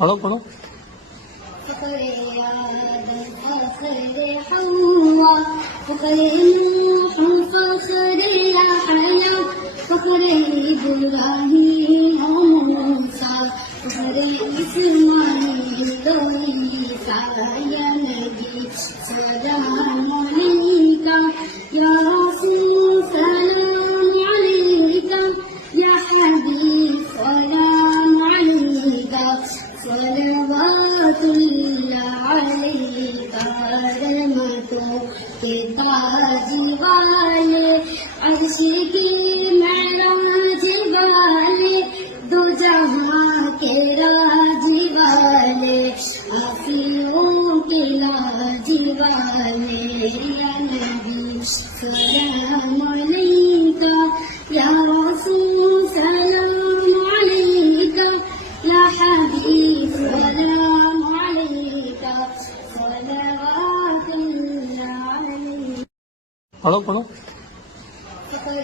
पढ़ो। فخر آدم فخر حواء فخر نوح فخر يحيى فخر إبراهيم وموسى فخر إسماعيل وعيسى يا نبي سلام عليك يا رسول سلام عليك يا حبيب سلام عليك صلوات الله عليك रहमतों के ताज वाले अर्श की महराज वाले दो जहां के राज वाले आफियों के लाज वाले या नबी सलाम अलैका या रसूल सलाम अलैका या हबीब सलाम अलैका सलावतुल्लाह अलैका पढ़ो। फखर